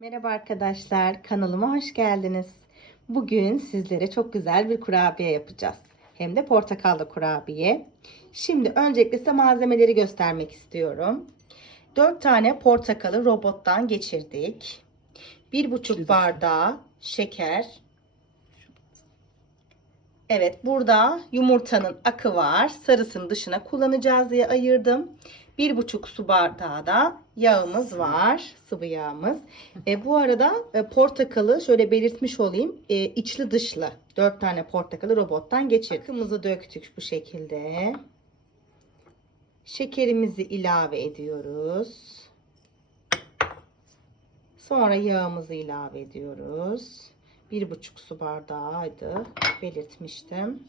Merhaba arkadaşlar, kanalıma hoş geldiniz. Bugün sizlere çok güzel bir kurabiye yapacağız. Hem de portakallı kurabiye. Şimdi öncelikle size malzemeleri göstermek istiyorum. 4 tane portakalı robottan geçirdik. 1,5 bardağı şeker. Evet burada yumurtanın akı var. Sarısını dışına kullanacağız diye ayırdım. Bir buçuk su bardağı da yağımız var. Sıvı yağımız. E, bu arada e, portakalı şöyle belirtmiş olayım. E, içli dışlı. Dört tane portakalı robottan geçirdik. Akımızı döktük bu şekilde. Şekerimizi ilave ediyoruz. Sonra yağımızı ilave ediyoruz. Bir buçuk su bardağıydı. Belirtmiştim.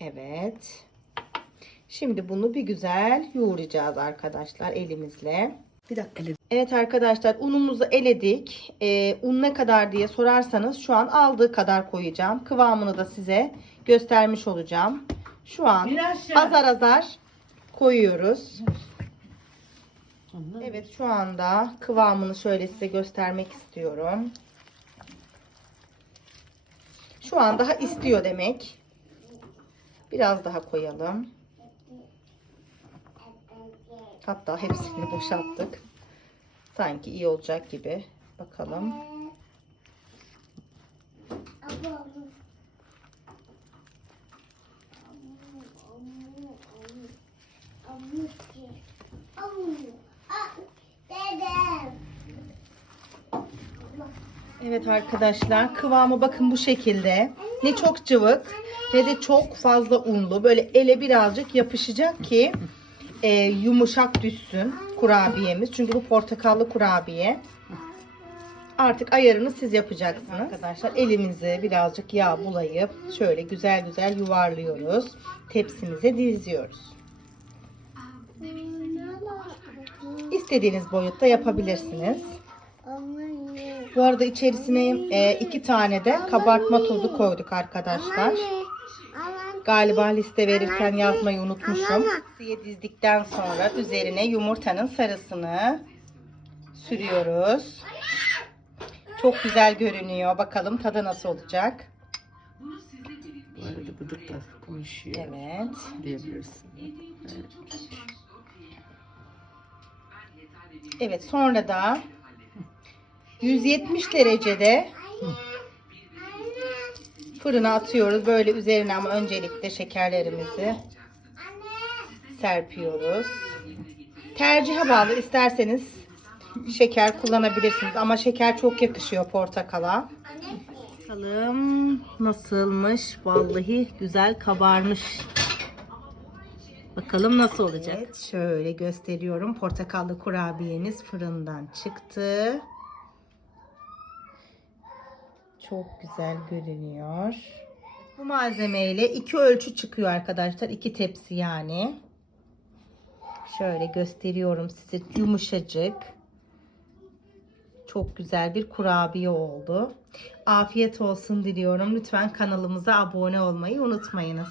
Evet. Şimdi bunu bir güzel yoğuracağız arkadaşlar elimizle. Bir dakika. Evet arkadaşlar unumuzu eledik. Ee, un ne kadar diye sorarsanız şu an aldığı kadar koyacağım. Kıvamını da size göstermiş olacağım. Şu an azar azar koyuyoruz. Evet şu anda kıvamını şöyle size göstermek istiyorum. Şu an daha istiyor demek. Biraz daha koyalım. Hatta hepsini boşalttık. Sanki iyi olacak gibi. Bakalım. Evet arkadaşlar kıvamı bakın bu şekilde. Ne çok cıvık ne de çok fazla unlu. Böyle ele birazcık yapışacak ki e, yumuşak düşsün kurabiyemiz. Çünkü bu portakallı kurabiye. Artık ayarını siz yapacaksınız. Arkadaşlar elimizi birazcık yağ bulayıp şöyle güzel güzel yuvarlıyoruz. Tepsimize diziyoruz. İstediğiniz boyutta yapabilirsiniz. Bu arada içerisine e, iki tane de kabartma tozu koyduk arkadaşlar. Galiba liste verirken yazmayı unutmuşum. Tepsiye dizdikten sonra üzerine yumurtanın sarısını sürüyoruz. Çok güzel görünüyor. Bakalım tadı nasıl olacak. Bu arada bıdıklar konuşuyor Evet. diyebilirsin. Evet sonra da 170 derecede fırına atıyoruz. Böyle üzerine ama öncelikle şekerlerimizi serpiyoruz. Tercihe bağlı isterseniz şeker kullanabilirsiniz ama şeker çok yakışıyor portakala. Bakalım nasılmış? Vallahi güzel kabarmış. Bakalım nasıl olacak? Evet, şöyle gösteriyorum. Portakallı kurabiyemiz fırından çıktı. Çok güzel görünüyor. Bu malzemeyle iki ölçü çıkıyor arkadaşlar. iki tepsi yani. Şöyle gösteriyorum size yumuşacık. Çok güzel bir kurabiye oldu. Afiyet olsun diliyorum. Lütfen kanalımıza abone olmayı unutmayınız.